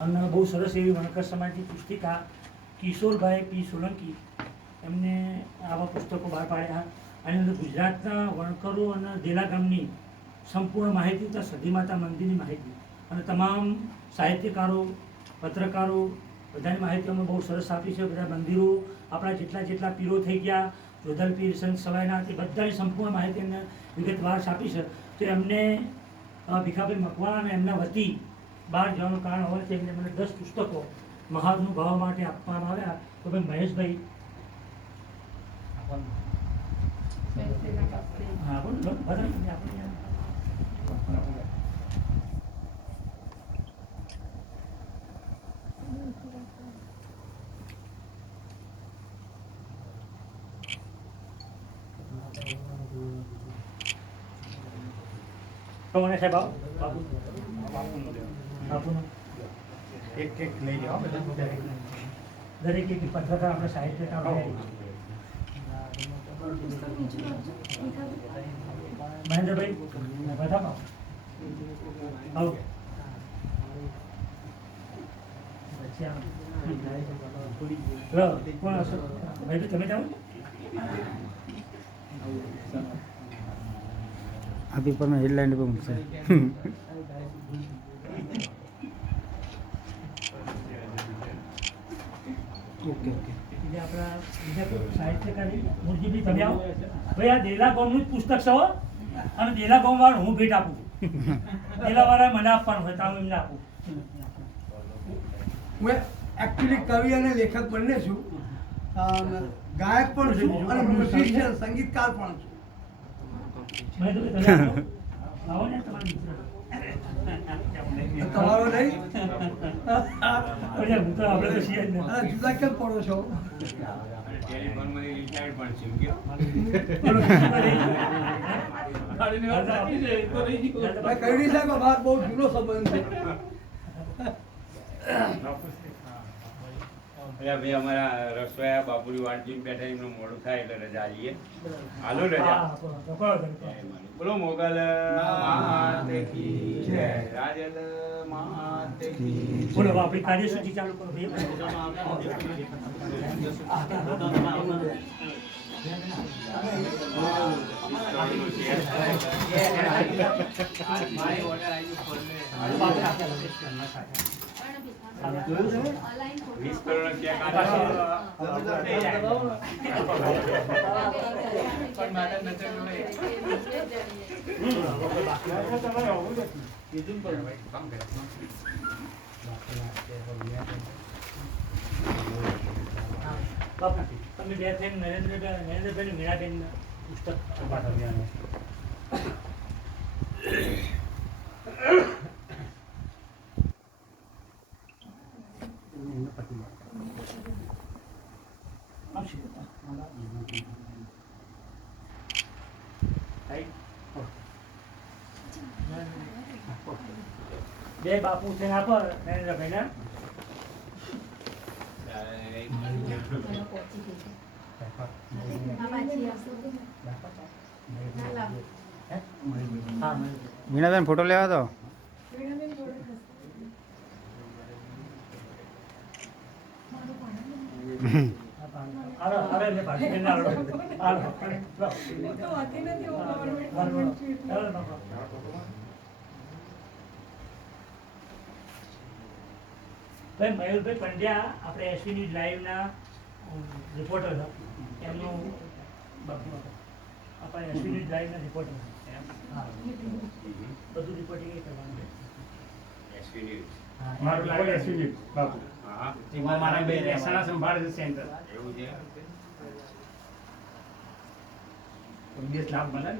અને બહુ સરસ એવી વણકર સમાજની પુસ્તિકા કિશોરભાઈ પી સોલંકી. એમને આવા પુસ્તકો બહાર પાડ્યા. અને અંદર ગુજરાતના વણકરો અને દેલા ગામની સંપૂર્ણ માહિતી તથા સતી માતા મંદિરની માહિતી અને તમામ સાહિત્યકારો, પત્રકારો બધાની માહિતી અમે બહુ સરસ આપી છે. બધા મંદિરો આપણા જેટલા જેટલા પીરો થઈ ગયા, જોધલ પીર, સંત સવાયના તે બધાની સંપૂર્ણ માહિતી એમને વિગતવાર આપી છે. તો એમને ભીખાભાઈ મકવાણા અને એમના વતી બહાર જવાનું કારણ હોય છે એમને મને દસ પુસ્તકો મહાનુભાવો માટે આપવામાં આવ્યા. તો ભાઈ મહેશભાઈ. હા, બોલો આપણે મને સાહેબ આવો. બાપુ. બાપુનો એક એક લઈ જાઓ બધા દરેક એક પત્રકાર આપણે સાહિત્યકાર હોય. મહેન્દ્રભાઈ બધામાં આવો પછી આમ. લો, કોણ હશે? ભાઈ ઓકે ઓકે બીજા આપણા બીજા કોઈ મુરજીભાઈ તમે આવો ભાઈ આ દેલા ગામનું જ પુસ્તક છે. અને દેલા ગામ વાળા હું ભેટ આપું દેલા વાળા મને આપવાનું હોય તો હું એમને આપું હું એકચ્યુઅલી કવિ અને લેખક બંને છું ગાયક પણ છું અને મ્યુઝિશિયન સંગીતકાર પણ છું આવો. ને. તમારો અરે હું તો આપણે તો છીએ જ ને. જુદા કેમ પડો છો? બહુ જૂનો સંબંધ છે? અરે ભાઈ અમારા રસોયા બાપુની વાટ જોઈને બેઠા એમનું મોડું થાય એટલે રજા આલીએ હાલો રજા હા, બોલો, બોલો, બોલો. જય માલી. બોલો મોગલ માત કી જય રાજલ માત કી બોલો હવે આપણી કાર્યસૂચિ ચાલુ કરો ભાઈ. વીસ કરોડ ચેક આપો. બાપુ, તમે બે થઈને નરેન્દ્રભાઈ નરેન્દ્રભાઈ અને મીરાબેનના પુસ્તક બે બાપુ છે આપો નરેન્દ્રભાઈ ને હા મને વીણાબેન ફોટો લેવા તો હાલો, ભાઈ મયુરભાઈ પંડ્યા આપણે એસવી ન્યૂઝ લાઈવના રિપોર્ટર હતા. એમનું આપણે એસવી ન્યૂઝ લાઈવના રિપોર્ટર હા. બધું રિપોર્ટિંગ કરવાનું ન્યૂઝ. મારું લાગે એસવી ન્યૂઝ, બાપુ. હા. મારા બે મહેસાણા સંભાળ સેન્ટર. એવું છે? દેશ લાભ ના.